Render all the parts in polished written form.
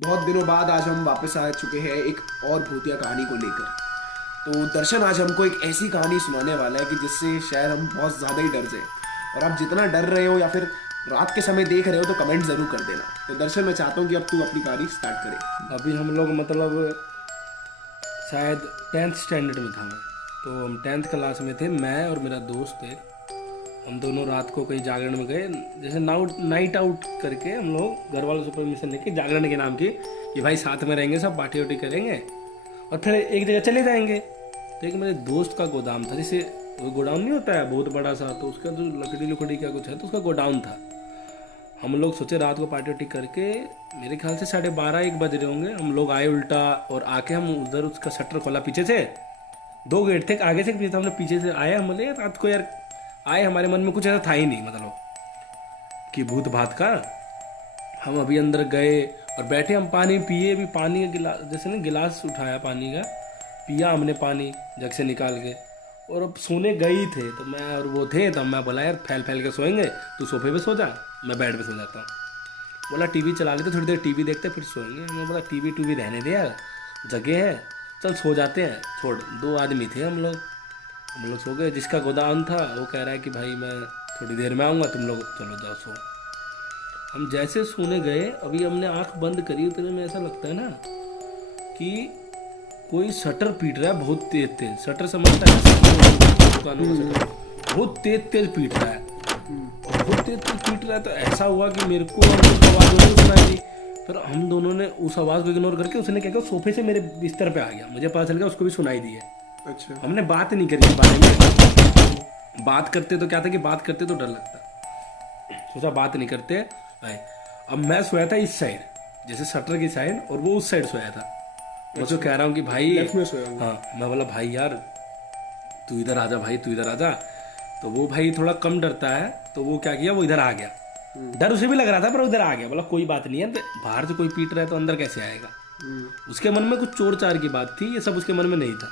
बहुत दिनों बाद आज हम वापस आ चुके हैं एक और भूतिया कहानी को लेकर। तो दर्शन आज हमको एक ऐसी कहानी सुनाने वाला है कि जिससे शायद हम बहुत ज़्यादा ही डर जाए। और आप जितना डर रहे हो या फिर रात के समय देख रहे हो तो कमेंट ज़रूर कर देना। तो दर्शन, मैं चाहता हूँ कि अब तू अपनी कहानी स्टार्ट करे। अभी हम लोग मतलब शायद 10th स्टैंडर्ड में था मैं। तो हम 10th क्लास में थे, मैं और मेरा दोस्त एक। हम दोनों रात को कहीं जागरण में गए, जैसे नाइट आउट करके हम लोग घर वालों से परमिशन लेके जागरण के नाम की कि भाई साथ में रहेंगे, सब पार्टी वार्टी करेंगे और फिर एक जगह चले जाएंगे। तो एक मेरे दोस्त का गोदाम था, जैसे वो गोडाउन नहीं होता है बहुत बड़ा सा, तो उसका जो लकड़ी लुकड़ी का कुछ है तो उसका गोडाउन था। हम लोग सोचे रात को पार्टी वार्टी करके, मेरे ख्याल से 12:30-1 बज रहे होंगे, हम लोग आए उल्टा और आके हम उधर उसका शटर खोला। पीछे से 2 गेट थे, आगे से पीछे, हमने पीछे से आए। हम बोले यार रात को यार आए, हमारे मन में कुछ ऐसा था ही नहीं मतलब कि भूत भात का। हम अभी अंदर गए और बैठे, हम पानी पिए भी, पानी का गिलास जैसे ना गिलास उठाया पानी का, पिया हमने पानी जग से निकाल के, और अब सोने गए ही थे। तो मैं और वो थे, तब मैं बोला यार फैल फैल के सोएंगे, तू सोफे पे सो जा, मैं बेड पे सो जाता हूँ। बोला टीवी चला लेते, थोड़ी देर टीवी देखते फिर सोएंगे। हमने बोला टीवी टूवी रहने दे यार, जगह है, चल सो जाते हैं, छोड़। 2 आदमी थे हम लोग सो गए। जिसका गोदाम था वो कह रहा है कि भाई मैं थोड़ी देर में आऊँगा, तुम लोग चलो जाओ सो। हम जैसे सोने गए, अभी हमने आंख बंद करी, उतने में ऐसा लगता है ना कि कोई शटर पीट रहा है बहुत तेज तेज। शटर समझता है, दुकानों का शटर बहुत तेज तेज पीट रहा है, बहुत तेज तेज पीट रहा है। तो ऐसा हुआ कि मेरे को आवाज़ नहीं सुनाई दी। फिर हम दोनों ने उस आवाज़ को इग्नोर करके, उसने क्या किया, सोफे से मेरे बिस्तर पे आ गया। मुझे पता चल गया उसको भी सुनाई दी है। अच्छा। हमने बात नहीं करी इस बारे में। बात करते तो क्या था कि बात करते तो डर लगता, सोचा बात नहीं करते भाई। अब मैं सोया था इस साइड, जैसे शटर की साइड, और वो उस साइड सोया था। मैं उसको कह रहा हूँ कि भाई, लेफ्ट में सोया हूँ। हाँ, मैं बोला भाई यार तू इधर आ जा, भाई तू इधर आ जा। तो वो भाई थोड़ा कम डरता है, तो वो क्या किया, वो इधर आ गया। डर उसे भी लग रहा था पर उधर आ गया। बोला कोई बात नहीं है, बाहर से कोई पीट रहा है तो अंदर कैसे आएगा। उसके मन में कुछ चोर चार की बात थी, ये सब उसके मन में नहीं था।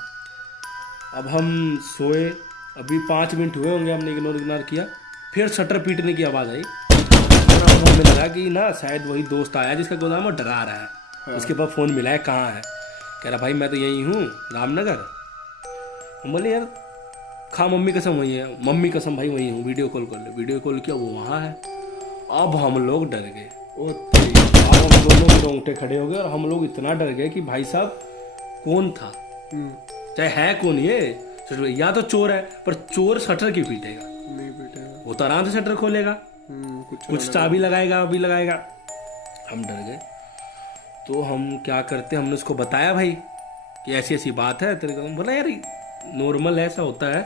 अब हम सोए, अभी 5 मिनट हुए होंगे, हमने इग्नोर किया। फिर शटर पीटने की आवाज़ आई और हमें लगा कि ना शायद वही दोस्त आया जिसका गोदाम वो डरा रहा है। हाँ। उसके पास फ़ोन मिला है, कहाँ है, कह रहा भाई मैं तो यहीं हूँ रामनगर। हम बोले यार खा मम्मी कसम वही है, मम्मी कसम भाई वही हूँ, वीडियो कॉल कर ले। वीडियो कॉल किया, वो वहाँ है। अब हम लोग डर गए, अब हम दोनों के रोंगटे खड़े हो गए और हम लोग इतना डर गए कि भाई साहब कौन था, चाहे है कौन ये, या तो चोर है, पर चोर शटर की पीटेगा नहीं पीटेगा, वो तो आराम से शटर खोलेगा, कुछ चाबी लगाएगा, अभी लगाएगा। हम डर गए। तो हम क्या करते, हमने उसको बताया भाई कि ऐसी ऐसी बात है तेरे को। बोला यार नॉर्मल ऐसा होता है,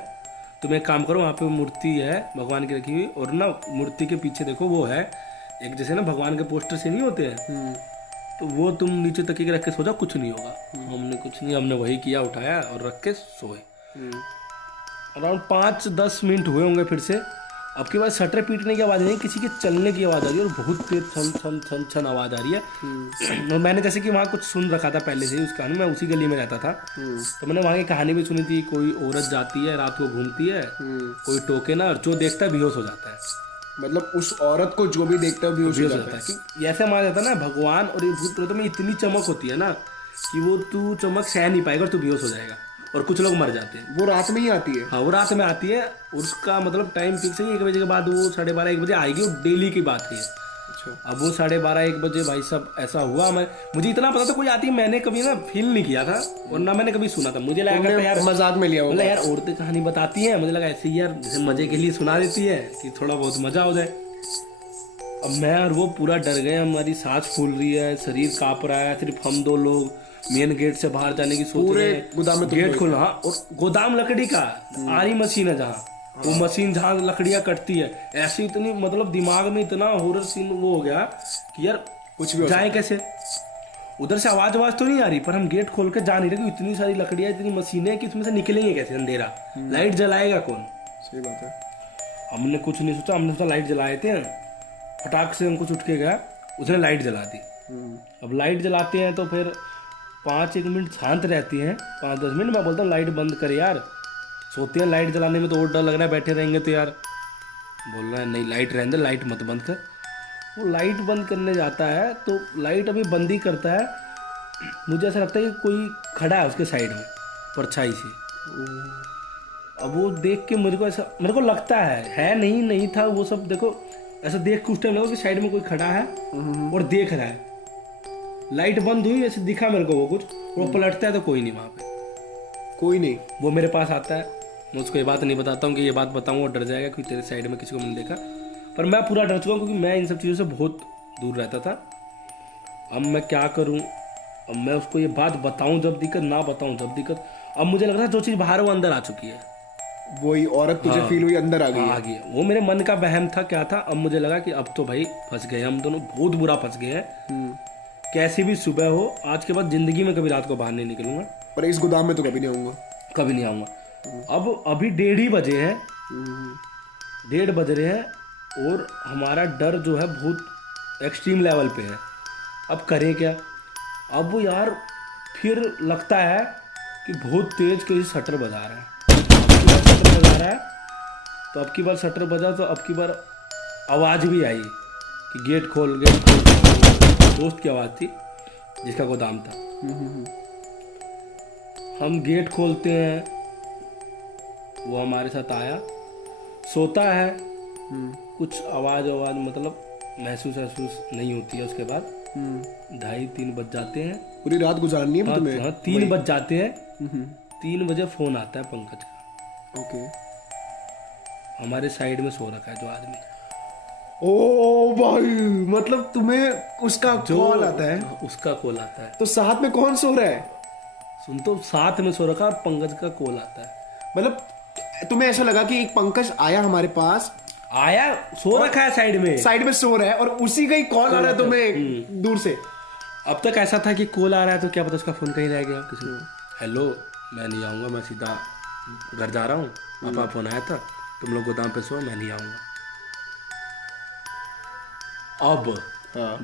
तुम एक काम करो, वहाँ पे मूर्ति है भगवान की रखी हुई, और ना मूर्ति के पीछे देखो वो है एक, जैसे ना भगवान के पोस्टर से नहीं होते हैं, तो वो तुम नीचे तकिए रख के सो जाओ, कुछ नहीं होगा। हमने कुछ नहीं, हमने वही किया, उठाया और रख के सोए। अराउंड 5-10 मिनट हुए होंगे, फिर से अब के बाद शटर पीटने की आवाज़ नहीं, किसी के चलने की आवाज़ आ रही है और बहुत तेज छन छन छन छन आवाज़ आ रही है। और मैंने जैसे कि वहाँ कुछ सुन रखा था पहले से ही उस कहानी में, उसी गली में रहता था, तो मैंने वहाँ की कहानी भी सुनी थी। कोई औरत जाती है रात को, घूमती है, कोई टोके ना, और जो देखता है बेहोश हो जाता है। मतलब उस औरत को जो भी देखता है बेहोश हो जाता है। कि ऐसे माना जाता है ना, भगवान और ये भूत प्रेतों में इतनी चमक होती है ना कि वो तू चमक सह नहीं पाएगा और तू बेहोश हो जाएगा, और कुछ लोग मर जाते हैं। वो रात में ही आती है? हाँ, वो रात में आती है। उसका मतलब टाइम फिक्स है, 1 बजे के बाद वो 12:30-1 बजे आएगी, वो डेली की बात है। अच्छा। अब वो 12:30-1 बजे भाई साहब ऐसा हुआ, मुझे इतना पता था कोई आती है, मैंने कभी ना फील नहीं किया था और ना मैंने कभी सुना था। मुझे लगा यार मजाक में लिया, बोला यार औरतें कहानी बताती हैं, मुझे लगा ऐसे ही यार जैसे मजे के लिए सुना देती है कि थोड़ा बहुत मजा हो जाए। अब मैं और वो पूरा डर गए, हमारी सांस फूल रही है, शरीर काँप रहा है। सिर्फ हम 2 लोग मेन गेट से बाहर जाने की सोच रहे हैं, गोदाम में गेट खोलना। हाँ, और गोदाम लकड़ी का, आरी मशीन है जहाँ, वो मशीन जहाँ लकड़ियाँ कटती है, ऐसी इतनी मतलब दिमाग में इतना हॉरर सीन वो हो गया कि यार कुछ भी जाए कैसे। उधर से आवाज तो नहीं आ रही, पर हम गेट खोल के जा नहीं रहे, इतनी सारी लकड़ियाँ, इतनी मशीनें कि उसमें से निकलेंगे कैसे, अंधेरा, लाइट जलाएगा कौन। सही बात है। हमने कुछ नहीं सोचा, हमने सोचा लाइट जलाए थे, फटाक से हम कुछ उठ के गया, उसने लाइट जला दी। अब लाइट जलाते हैं तो फिर 5-1 मिनट शांत रहती हैं, 5-10 मिनट। मैं बोलता हूँ लाइट बंद कर यार, सोते हैं लाइट जलाने में तो और डर लग रहा है, बैठे रहेंगे तो यार। बोल रहा है नहीं लाइट रहने दे, लाइट मत बंद कर। वो लाइट बंद करने जाता है तो लाइट अभी बंद ही करता है, मुझे ऐसा लगता है कि कोई खड़ा है उसके साइड में परछाई से। अब वो देख के मेरे को लगता है नहीं था वो सब। देखो ऐसा देख के उस टाइम लगा कि साइड में कोई खड़ा है और देख रहा है। लाइट बंद हुई, ऐसे दिखा मेरे को वो कुछ, वो पलटता है तो कोई नहीं वहाँ पे, कोई नहीं। वो मेरे पास आता है, मैं उसको ये बात नहीं बताता हूँ कि ये बात बताऊँ, वो डर जाएगा क्योंकि तेरे साइड में किसी को मैंने देखा। पर मैं पूरा डर चुका हूँ क्योंकि मैं इन सब चीज़ों से बहुत दूर रहता था। अब मैं क्या करूँ, अब मैं उसको ये बात बताऊँ जब दिक्कत, ना बताऊँ जब दिक्कत। अब मुझे लग रहा है जो चीज़ बाहर वो अंदर आ चुकी है, वही औरत तुझे फील हुई अंदर आ गई आ गई है। वो मेरे मन का वहम था, क्या था। अब मुझे लगा कि अब तो भाई फंस गए हम दोनों, बहुत बुरा फंस गए हैं। कैसी भी सुबह हो, आज के बाद जिंदगी में कभी रात को बाहर नहीं निकलूंगा, पर इस गोदाम में तो कभी नहीं आऊंगा, कभी नहीं आऊंगा। अब अभी 1:30 ही बजे हैं, 1:30 बज रहे हैं और हमारा डर जो है बहुत एक्सट्रीम लेवल पे है। अब करें क्या। अब यार फिर लगता है कि बहुत तेज किसी शटर बजा रहा है, शटर बजा रहा है। तो अब की बार शटर बजा तो अब की बार आवाज़ भी आई कि गेट खोल, गेट खोल। दोस्त की आवाज़ थी जिसका गोदाम था। हम गेट खोलते हैं, वो हमारे साथ आया, सोता है। कुछ आवाज़ मतलब महसूस नहीं होती है। उसके बाद 2:30-3 बज जाते हैं। पूरी रात गुजारनी है तुम्हें? हाँ, 3 बज जाते हैं। 3 बजे फ़ोन आता है पंकज का। ओके। हमारे साइड में सो रखा है जो आदमी। ओ भाई, मतलब तुम्हें उसका कॉल आता है? उसका कॉल आता है। तो साथ में कौन सो रहा है? सुन, तो साथ में सो रखा और पंकज का कॉल आता है। मतलब तुम्हें ऐसा लगा कि एक पंकज आया हमारे पास, आया, सो रखा है साइड में सो रहा है और उसी का ही कॉल आ रहा है तुम्हें दूर से। अब तक ऐसा था कि कॉल आ रहा है तो क्या पता उसका फोन कहीं रह गया किसी को। हेलो, मैं नहीं आऊँगा, मैं सीधा घर जा रहा हूँ, पापा फोन आया था, तुम लोग गोदाम पे सो, मैं नहीं आऊँगा। अब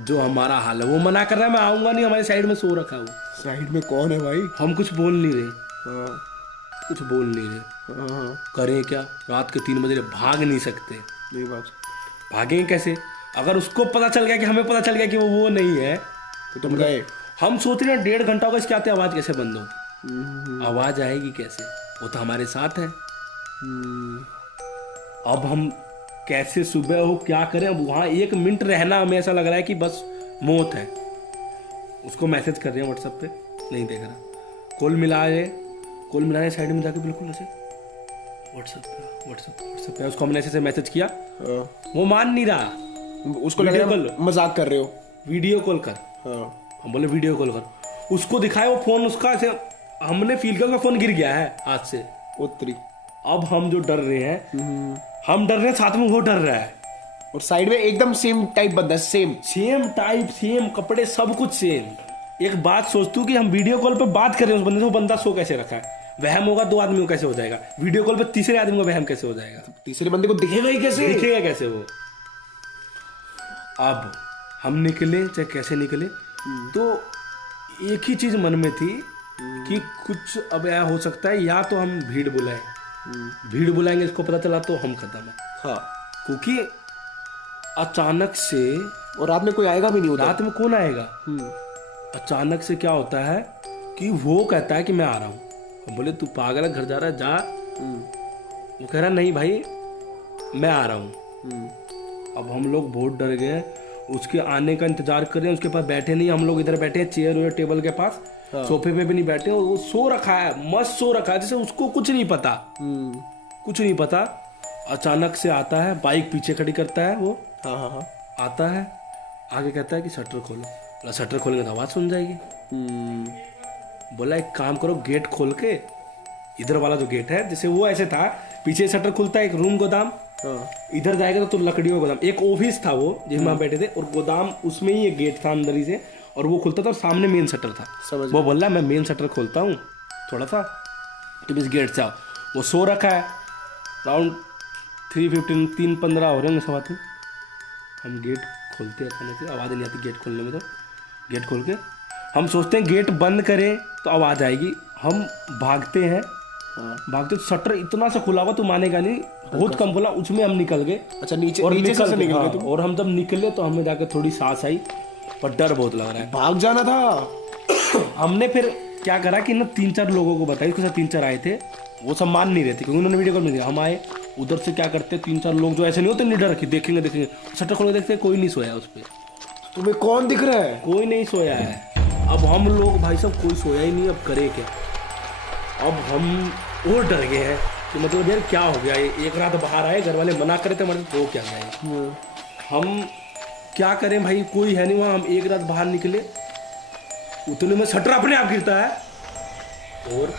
जो हमारा हाल है, वो मना कर रहा है मैं आऊँगा नहीं, हमारे साइड में सो रखा है वो। साइड में कौन है भाई? हम कुछ बोल नहीं रहे, कुछ बोल नहीं रहे। करें क्या, रात के 3 बजे भाग नहीं सकते। नहीं बात, भागें कैसे? अगर उसको पता चल गया कि हमें पता चल गया कि वो नहीं है तो तुम गए। हम सोच रहे हैं 1.5 घंटा होगा, इसके आते आवाज़ कैसे बंद हो, आवाज़ आएगी कैसे, वो तो हमारे साथ है। अब हम कैसे सुबह हो, क्या करें। अब वहाँ 1 मिनट रहना हमें ऐसा लग रहा है कि बस मौत है। उसको मैसेज कर रहे हैं व्हाट्सएप पे, नहीं देख रहा। कॉल मिलाने साइड में जाके बिल्कुल ऐसे व्हाट्सएप पे उसको हमने ऐसे मैसेज किया, वो मान नहीं रहा। उसको लग रहा है मजाक कर रहे हो, वीडियो कॉल कर। हम बोले वीडियो कॉल कर, उसको दिखाए वो फोन उसका ऐसे, हमने फील किया उसका फोन गिर गया है हाथ से। उत्तरी। अब हम जो डर रहे हैं, हम डर रहे हैं, साथ में वो डर रहा है। और साइड में एकदम सेम टाइप बंदा, सेम टाइप, सेम कपड़े, सब कुछ सेम। एक बात सोचतू कि हम वीडियो कॉल पे बात कर रहे हैं उस बंदे से, वो बंदा सो कैसे रखा है। वहम होगा 2 आदमियों को कैसे हो जाएगा, वीडियो कॉल पे तीसरे आदमी को वहम कैसे हो जाएगा, तीसरे बंदे को दिखेगा ही कैसे, दिखेगा कैसे वो। अब हम निकले, चाहे कैसे निकले, तो एक ही चीज मन में थी कि कुछ अब यह हो सकता है, या तो हम भीड़ बुलाएंगे, इसको पता चला तो हम खत्म है। हाँ, क्योंकि अचानक से, और रात में कोई आएगा भी नहीं उधर। रात में कौन आएगा। अचानक से क्या होता है कि वो कहता है कि मैं आ रहा हूँ। हम बोले तू पागल है, घर जा रहा है, जा। वो कह रहा नहीं भाई मैं आ रहा हूँ। अब हम लोग बहुत डर गए, उसके आने का इंतजार कर रहे हैं। उसके पास बैठे नहीं, हम लोग इधर बैठे हैं चेयर और टेबल के पास। सोफे पे भी नहीं बैठे, वो सो रखा है, मस्त सो रखा है, जैसे उसको कुछ नहीं पता, कुछ नहीं पता। अचानक से आता है, बाइक पीछे खड़ी करता है वो। आता है, आगे कहता है कि शटर खोलो। शटर खोलेंगे तो आवाज सुन जाएगी। बोला एक काम करो, गेट खोल के, इधर वाला जो गेट है, जैसे वो ऐसे था, पीछे शटर खुलता है, एक रूम गोदाम, इधर जाएगा तो लकड़ियों गोदाम, एक ऑफिस था वो जिसमें हम बैठे थे, और गोदाम उसमें ही एक गेट था अंदर ही से, और वो खुलता था और सामने मेन शटर था। वो बोल रहा मैं मेन शटर खोलता हूँ थोड़ा सा, तुम इस गेट से आओ। वो सो रखा है, राउंड 3:15 3:15 हो रहे हैं सब आते। हम गेट खोलते हैं, अचानक से आवाज़ नहीं आती गेट खोलने में। तो गेट खोल के हम सोचते हैं गेट बंद करें तो आवाज़ आएगी, हम भागते हैं, भागते तो शटर इतना सा खुला हुआ तू मानेगा नहीं, बहुत कम खुला, उसमें हम निकल गए। अच्छा नीचे और नीचे से निकल हाँ, गए तुम? और हम जब निकले तो हमें जाके थोड़ी सांस आई, पर डर बहुत लग रहा है। भाग जाना था। हमने फिर क्या करा कि ना 3-4 लोगों को बताया, उसके साथ 3-4 आए थे, वो सब मान नहीं रहे थे क्योंकि उन्होंने वीडियो कॉल में दिया। हम आए उधर से, क्या करते 3-4 लोग जो ऐसे नहीं होते निडर रखी, देखेंगे देखेंगे, शटर खोल के देखते कोई नहीं सोया उस पर, तुम्हें कौन दिख रहा है? कोई नहीं सोया है। अब हम लोग भाई साहब कोई सोया ही नहीं, अब करे क्या। अब हम और डर गए हैं कि मतलब यार क्या हो गया, एक रात बाहर आए, घर वाले मना करे थे, मतलब तो क्या गए, हम क्या करें भाई, कोई है नहीं वहाँ। हम एक रात बाहर निकले, उतने में शटर अपने आप गिरता है और